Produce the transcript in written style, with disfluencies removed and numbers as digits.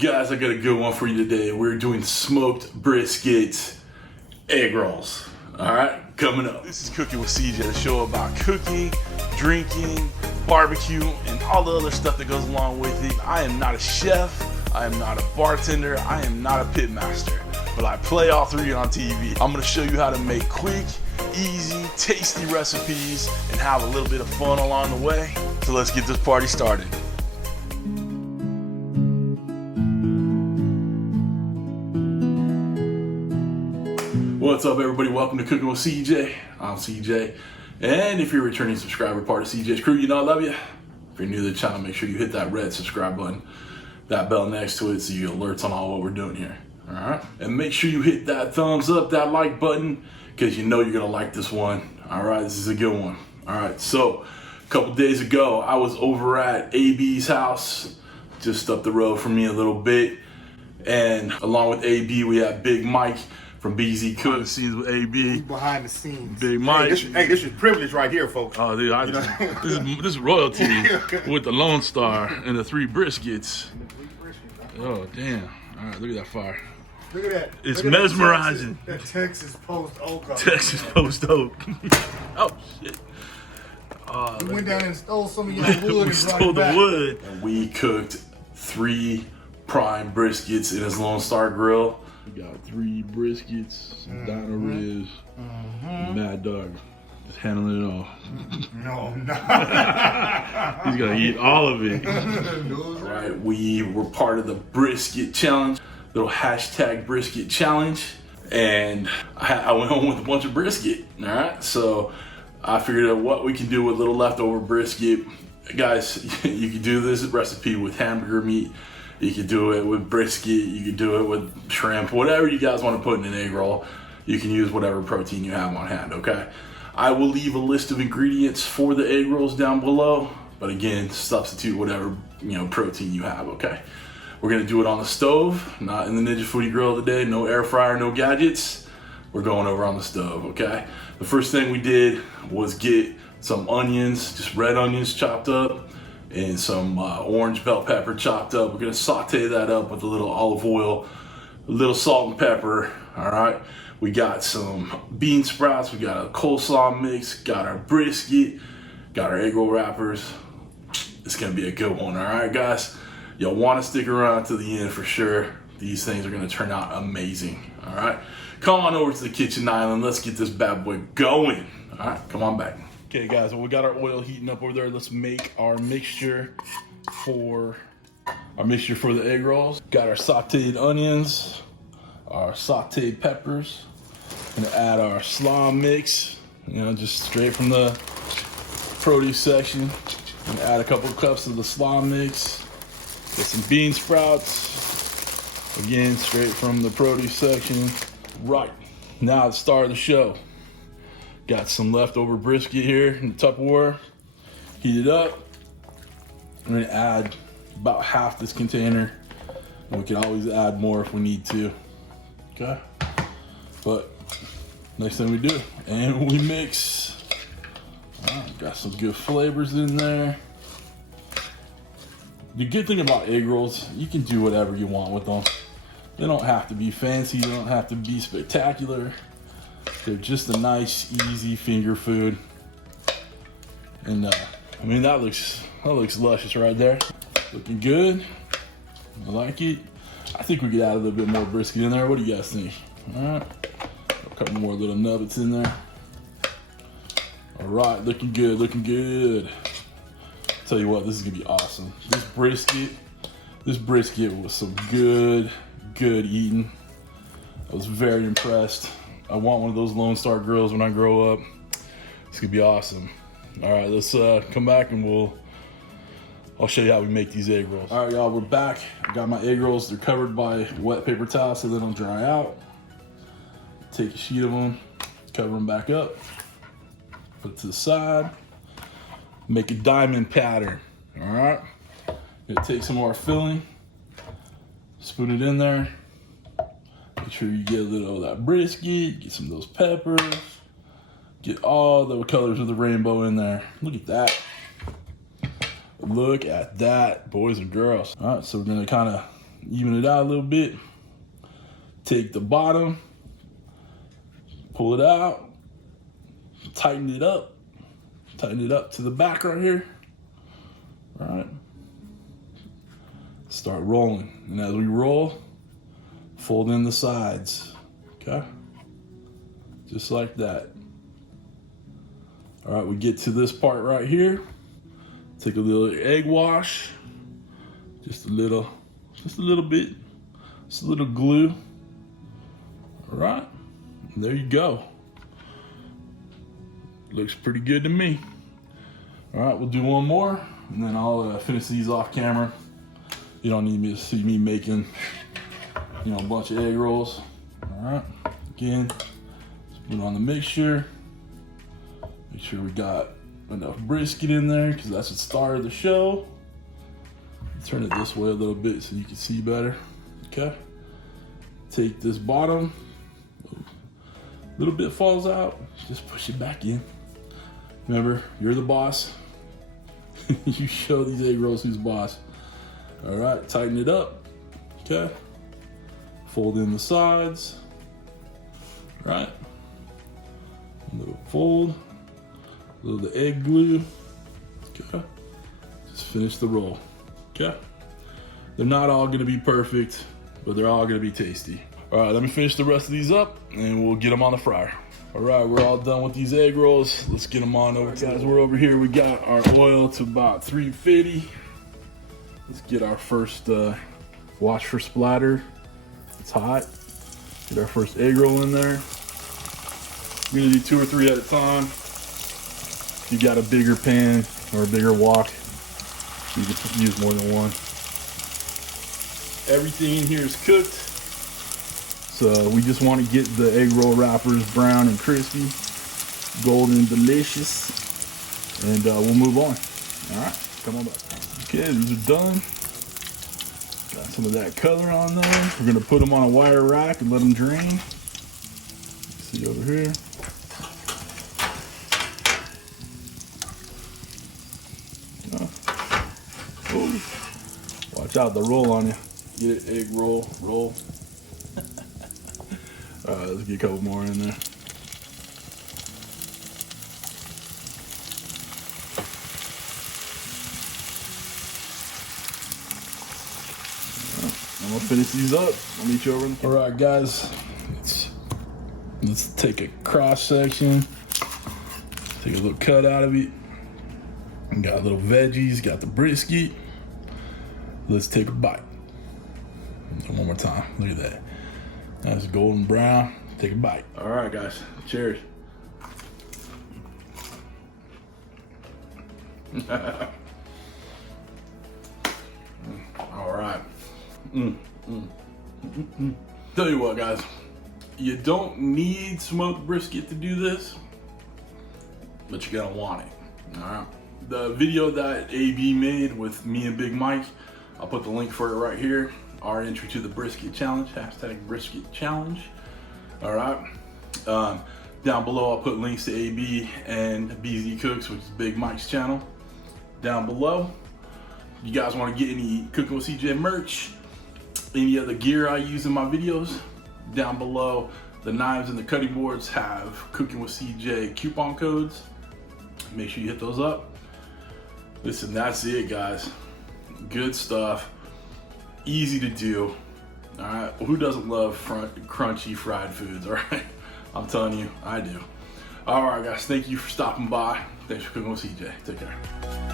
Guys, I got a good one for you today. We're doing smoked brisket egg rolls. All right, coming up. This is Cooking with CJ, the show about cooking, drinking, barbecue, and all the other stuff that goes along with it. I am not a chef, I am not a bartender, I am not a pit master, but I play all three on TV. I'm gonna show you how to make quick, easy, tasty recipes and have a little bit of fun along the way. So let's get this party started. What's up, everybody? Welcome to Cooking with CJ. I'm CJ, and if you're a returning subscriber, part of CJ's crew, you know I love you. If you're new to the channel, make sure you hit that red subscribe button, that bell next to it, so you get alerts on all what we're doing here. All right, and make sure you hit that thumbs up, that like button, because you know you're gonna like this one. All right, this is a good one. All right, so a couple days ago, I was over at AB's house, just up the road from me a little bit, and along with AB, we have Big Mike from BZCOOKS. Behind the scenes with AB. Behind the scenes. Big Mike. Hey, this is privilege right here, folks. Oh, dude, this is royalty with the Lone Star and the 3 briskets. Oh, damn. All right, look at that fire. Look at that. It's look mesmerizing. That Texas Post Oak. Texas Post Oak. Oh, shit. We went down and stole some of your wood. We stole the wood. And we cooked 3 prime briskets in his Lone Star grill. We got 3 briskets, some dino ribs, and Mad Dog. Just handling it all. No. He's gonna eat all of it. Right, we were part of the brisket challenge, little hashtag brisket challenge, and I went home with a bunch of brisket. All right, so I figured out what we can do with little leftover brisket. Guys, you can do this recipe with hamburger meat. You could do it with brisket, you could do it with shrimp, whatever you guys want to put in an egg roll. You can use whatever protein you have on hand, okay? I will leave a list of ingredients for the egg rolls down below, but again, substitute whatever protein you have, okay? We're gonna do it on the stove, not in the Ninja Foodi Grill today, no air fryer, no gadgets. We're going over on the stove, okay? The first thing we did was get some onions, just red onions chopped up, and some orange bell pepper chopped up. We're gonna saute that up with a little olive oil, a little salt and pepper, all right? We got some bean sprouts, we got a coleslaw mix, got our brisket, got our egg roll wrappers. It's gonna be a good one, all right, guys? You'll wanna stick around to the end for sure. These things are gonna turn out amazing, all right? Come on over to the kitchen island. Let's get this bad boy going, all right? Come on back. Okay, guys, well, we got our oil heating up over there. Let's make our mixture for the egg rolls. Got our sauteed onions, our sauteed peppers. Gonna add our slaw mix, just straight from the produce section. Gonna add a couple cups of the slaw mix. Get some bean sprouts, again, straight from the produce section. Right, now the star of the show. Got some leftover brisket here in the Tupperware. Heat it up. I'm gonna add about half this container. And we can always add more if we need to. Okay? But next thing we do, and we mix. Got some good flavors in there. The good thing about egg rolls, you can do whatever you want with them. They don't have to be fancy, they don't have to be spectacular. They're just a nice, easy finger food. And I mean, that looks luscious right there. Looking good. I like it. I think we could add a little bit more brisket in there. What do you guys think? All right. A couple more little nuggets in there. All right, looking good, looking good. Tell you what, this is gonna be awesome. This brisket was some good eating. I was very impressed. I want one of those Lone Star grills when I grow up. It's gonna be awesome. All right, let's come back and I'll show you how we make these egg rolls. All right, y'all, we're back. I got my egg rolls. They're covered by wet paper towel so they don't dry out. Take a sheet of them, cover them back up, put it to the side, make a diamond pattern, all right? Gonna take some of our filling, spoon it in there. Make sure you get a little of that brisket, get some of those peppers, get all the colors of the rainbow in there. Look at that. Look at that, boys and girls. All right, so we're gonna kind of even it out a little bit. Take the bottom, pull it out, tighten it up to the back right here. All right. Start rolling, and as we roll, fold in the sides, okay? Just like that. All right, we get to this part right here. Take a little egg wash, just a little bit, just a little glue. All right, and there you go. Looks pretty good to me. All right, we'll do one more, and then I'll finish these off camera. You don't need me to see me making, you know, a bunch of egg rolls. All right, again, let's put on the mixture. Make sure we got enough brisket in there because that's the star of the show. Turn it this way a little bit so you can see better. Okay. Take this bottom, a little bit falls out, just push it back in. Remember, you're the boss. You show these egg rolls who's boss. All right, tighten it up. Okay. Fold in the sides. Right. A little fold. A little of the egg glue. Okay. Just finish the roll. Okay. They're not all gonna be perfect, but they're all gonna be tasty. All right, let me finish the rest of these up and we'll get them on the fryer. All right, we're all done with these egg rolls. Let's get them on over. Guys, we're over here. We got our oil to about 350. Let's get our first watch for splatter. It's hot. Get our first egg roll in there. We're gonna do 2 or 3 at a time. If you got a bigger pan or a bigger wok, you can use more than one. Everything in here is cooked. So we just want to get the egg roll wrappers brown and crispy, golden delicious, and we'll move on. All right, come on back. Okay, these are done. Got some of that color on there. We're gonna put them on a wire rack and let them drain. See over here. Oh, watch out, the roll on you. Get it, egg roll, roll. All right, let's get a couple more in there. I'm gonna finish these up. I'll meet you over in the... All right, guys, let's take a cross section. Take a little cut out of it. Got little veggies, got the brisket. Let's take a bite. One more time, look at that. That's golden brown. Take a bite. All right, guys, cheers. All right. Tell you what, guys, you don't need smoked brisket to do this, but you're gonna want it. All right. The video that AB made with me and Big Mike, I'll put the link for it right here. Our entry to the brisket challenge, hashtag brisket challenge. All right. Down below, I'll put links to AB and BZCOOKS, which is Big Mike's channel. Down below, you guys want to get any Cooking with CJ merch, any other gear I use in my videos, down below, the knives and the cutting boards have Cooking with CJ coupon codes. Make sure you hit those up. Listen, that's it, guys. Good stuff. Easy to do. All right. Who doesn't love crunchy fried foods? All right. I'm telling you, I do. All right, guys. Thank you for stopping by. Thanks for cooking with CJ. Take care.